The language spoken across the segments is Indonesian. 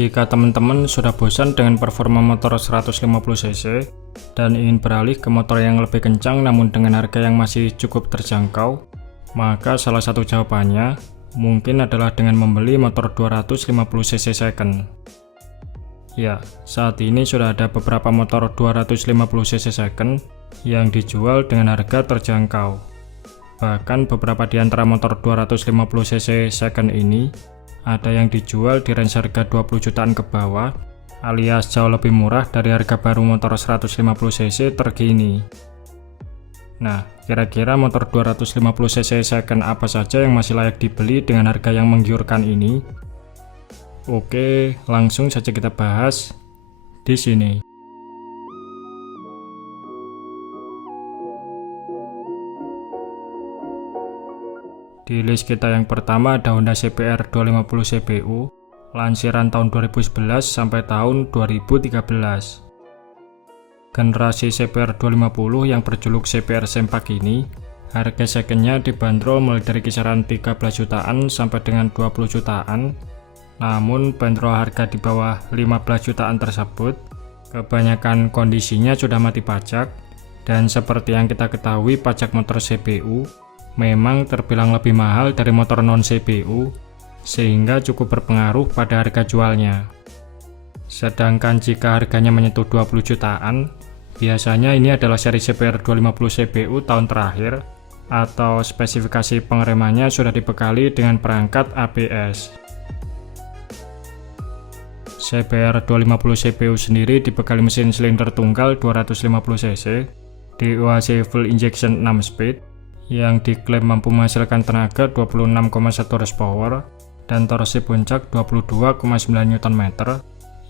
Jika teman-teman sudah bosan dengan performa motor 150cc dan ingin beralih ke motor yang lebih kencang namun dengan harga yang masih cukup terjangkau, maka salah satu jawabannya mungkin adalah dengan membeli motor 250cc second. Ya, saat ini sudah ada beberapa motor 250cc second yang dijual dengan harga terjangkau. Bahkan beberapa di antara motor 250cc second ini ada yang dijual di range harga 20 jutaan ke bawah, alias jauh lebih murah dari harga baru motor 150cc terkini. Nah, kira-kira motor 250cc second apa saja yang masih layak dibeli dengan harga yang menggiurkan ini? Oke, langsung saja kita bahas di sini. Di list kita yang pertama ada Honda CBR 250 CBU, lansiran tahun 2011 sampai tahun 2013. Generasi CBR 250 yang berjuluk CBR Sempak ini, harga secondnya dibanderol mulai dari kisaran 13 jutaan sampai dengan 20 jutaan. Namun bandrol harga di bawah 15 jutaan tersebut, kebanyakan kondisinya sudah mati pajak, dan seperti yang kita ketahui pajak motor CBU memang terbilang lebih mahal dari motor non-CBU, sehingga cukup berpengaruh pada harga jualnya. Sedangkan jika harganya menyentuh 20 jutaan, biasanya ini adalah seri CBR 250 CBU tahun terakhir, atau spesifikasi pengeremannya sudah dibekali dengan perangkat ABS. CBR 250 CBU sendiri dibekali mesin silinder tunggal 250cc, DOHC full injection 6 speed, yang diklaim mampu menghasilkan tenaga 26,1 horsepower dan torsi puncak 22,9 Nm,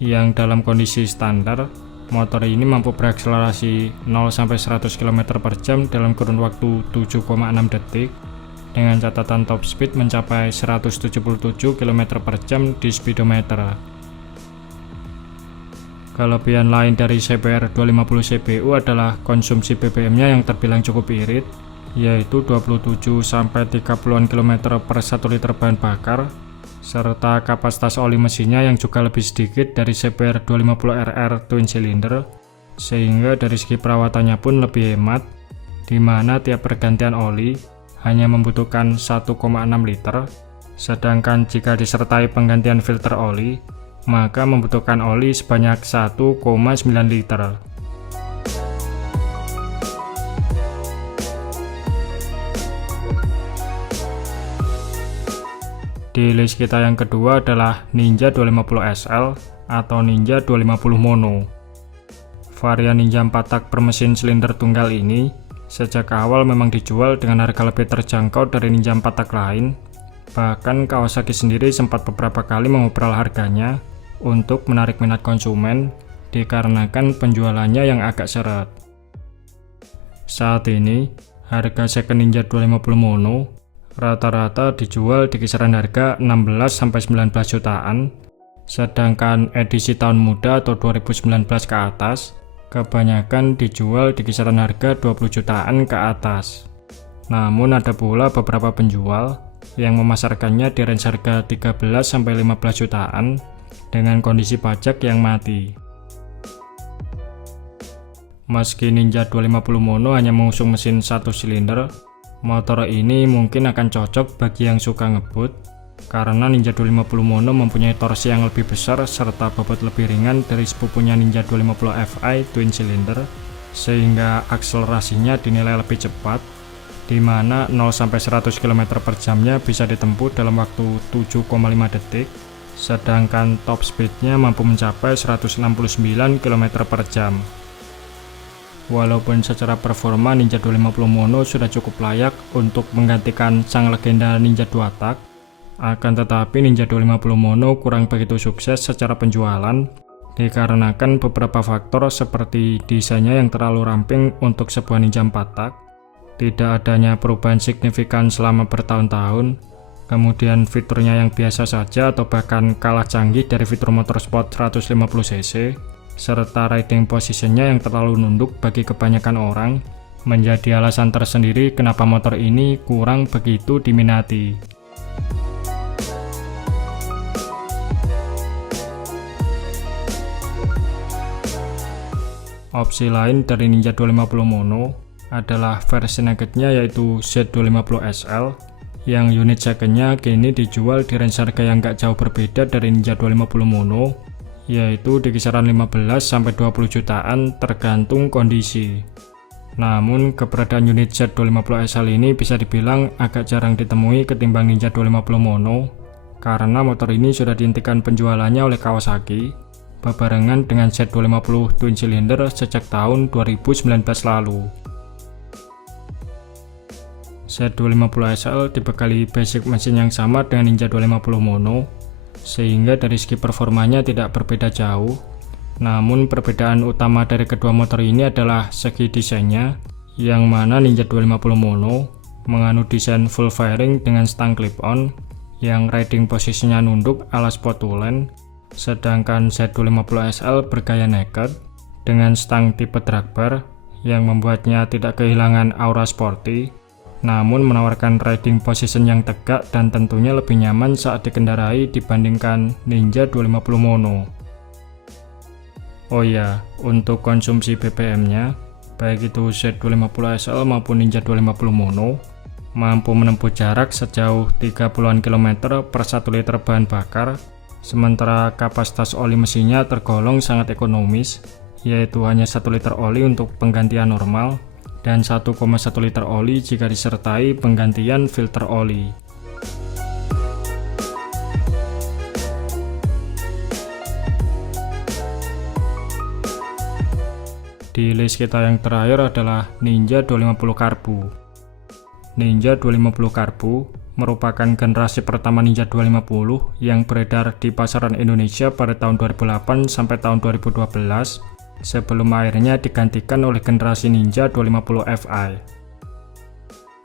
yang dalam kondisi standar, motor ini mampu berakselerasi 0-100 km/jam dalam kurun waktu 7,6 detik, dengan catatan top speed mencapai 177 km/jam di speedometer. Kelebihan lain dari CBR 250 CBU adalah konsumsi BBM-nya yang terbilang cukup irit, yaitu 27-30 km per 1 liter bahan bakar, serta kapasitas oli mesinnya yang juga lebih sedikit dari CBR 250RR twin cylinder, sehingga dari segi perawatannya pun lebih hemat, di mana tiap pergantian oli hanya membutuhkan 1,6 liter, sedangkan jika disertai penggantian filter oli, maka membutuhkan oli sebanyak 1,9 liter. Di list kita yang kedua adalah Ninja 250 SL atau Ninja 250 Mono. Varian Ninja 4 tak bermesin silinder tunggal ini sejak awal memang dijual dengan harga lebih terjangkau dari Ninja 4 tak lain. Bahkan Kawasaki sendiri sempat beberapa kali mengobrol harganya untuk menarik minat konsumen dikarenakan penjualannya yang agak seret. Saat ini, harga second Ninja 250 Mono rata-rata dijual di kisaran harga 16-19 jutaan, sedangkan edisi tahun muda atau 2019 ke atas kebanyakan dijual di kisaran harga 20 jutaan ke atas. Namun ada pula beberapa penjual yang memasarkannya di range harga 13-15 jutaan dengan kondisi pajak yang mati. Meski Ninja 250 Mono hanya mengusung mesin 1 silinder, motor ini mungkin akan cocok bagi yang suka ngebut, karena Ninja 250 Mono mempunyai torsi yang lebih besar serta bobot lebih ringan dari sepupunya Ninja 250 Fi twin cylinder, sehingga akselerasinya dinilai lebih cepat, di mana 0-100 km/jam-nya bisa ditempuh dalam waktu 7,5 detik, sedangkan top speednya mampu mencapai 169 km/jam. Walaupun secara performa Ninja 250 Mono sudah cukup layak untuk menggantikan sang legenda Ninja 2 tak, akan tetapi Ninja 250 Mono kurang begitu sukses secara penjualan dikarenakan beberapa faktor seperti desainnya yang terlalu ramping untuk sebuah Ninja 4 tak, tidak adanya perubahan signifikan selama bertahun-tahun, kemudian fiturnya yang biasa saja atau bahkan kalah canggih dari fitur motorsport 150cc, serta riding positionnya yang terlalu nunduk bagi kebanyakan orang, menjadi alasan tersendiri kenapa motor ini kurang begitu diminati. Opsi lain dari Ninja 250 Mono adalah versi nakednya yaitu Z250 SL yang unit secondnya kini dijual di range harga yang gak jauh berbeda dari Ninja 250 Mono, yaitu di kisaran 15-20 jutaan tergantung kondisi. Namun keberadaan unit Z250 SL ini bisa dibilang agak jarang ditemui ketimbang Ninja 250 Mono, karena motor ini sudah dihentikan penjualannya oleh Kawasaki bebarengan dengan Z250 twin cylinder sejak tahun 2019 lalu. Z250 SL dibekali basic mesin yang sama dengan Ninja 250 Mono, sehingga dari segi performanya tidak berbeda jauh. Namun perbedaan utama dari kedua motor ini adalah segi desainnya, yang mana Ninja 250 Mono menganut desain full fairing dengan stang clip-on yang riding posisinya nunduk ala Sport2Land, sedangkan Z250 SL bergaya naked dengan stang tipe drag bar yang membuatnya tidak kehilangan aura sporty, namun menawarkan riding position yang tegak dan tentunya lebih nyaman saat dikendarai dibandingkan Ninja 250 Mono. Oh ya, untuk konsumsi BBM-nya, baik itu Z250 SL maupun Ninja 250 Mono, mampu menempuh jarak sejauh 30-an kilometer per 1 liter bahan bakar, sementara kapasitas oli mesinnya tergolong sangat ekonomis, yaitu hanya 1 liter oli untuk penggantian normal, dan 1,1 liter oli jika disertai penggantian filter oli. Di list kita yang terakhir adalah Ninja 250 Carbu. Ninja 250 Carbu merupakan generasi pertama Ninja 250 yang beredar di pasaran Indonesia pada tahun 2008 sampai tahun 2012, sebelum akhirnya digantikan oleh generasi Ninja 250 Fi.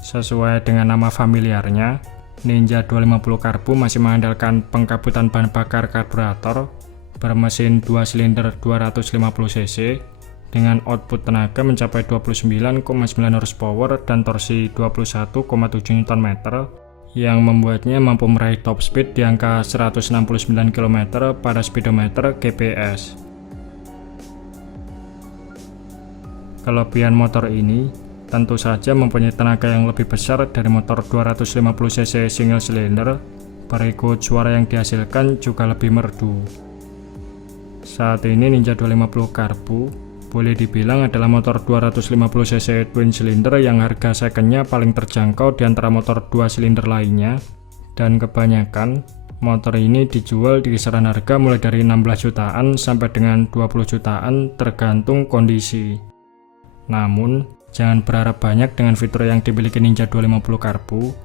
Sesuai dengan nama familiarnya, Ninja 250 Carbu masih mengandalkan pengkabutan bahan bakar karburator bermesin 2 silinder 250 cc dengan output tenaga mencapai 29,9 horsepower dan torsi 21,7 Nm, yang membuatnya mampu meraih top speed di angka 169 km pada speedometer GPS. Kelebihan motor ini tentu saja mempunyai tenaga yang lebih besar dari motor 250 cc single cylinder, berikut suara yang dihasilkan juga lebih merdu. Saat ini Ninja 250 Carbu boleh dibilang adalah motor 250 cc twin cylinder yang harga secondnya paling terjangkau di antara motor 2 silinder lainnya, dan kebanyakan motor ini dijual di kisaran harga mulai dari 16 jutaan sampai dengan 20 jutaan tergantung kondisi. Namun, jangan berharap banyak dengan fitur yang dimiliki Ninja 250 Carbu,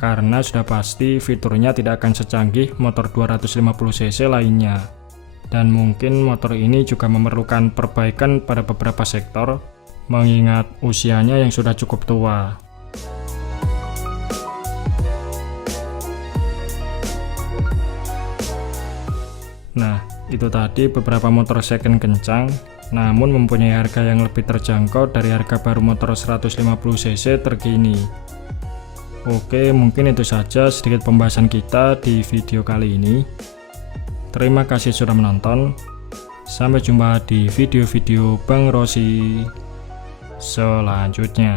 karena sudah pasti fiturnya tidak akan secanggih motor 250 cc lainnya. Dan mungkin motor ini juga memerlukan perbaikan pada beberapa sektor, mengingat usianya yang sudah cukup tua. Nah, itu tadi beberapa motor second kencang, namun mempunyai harga yang lebih terjangkau dari harga baru motor 150 cc terkini. Oke, mungkin itu saja sedikit pembahasan kita di video kali ini. Terima kasih sudah menonton. Sampai jumpa di video-video Bang Rossi selanjutnya.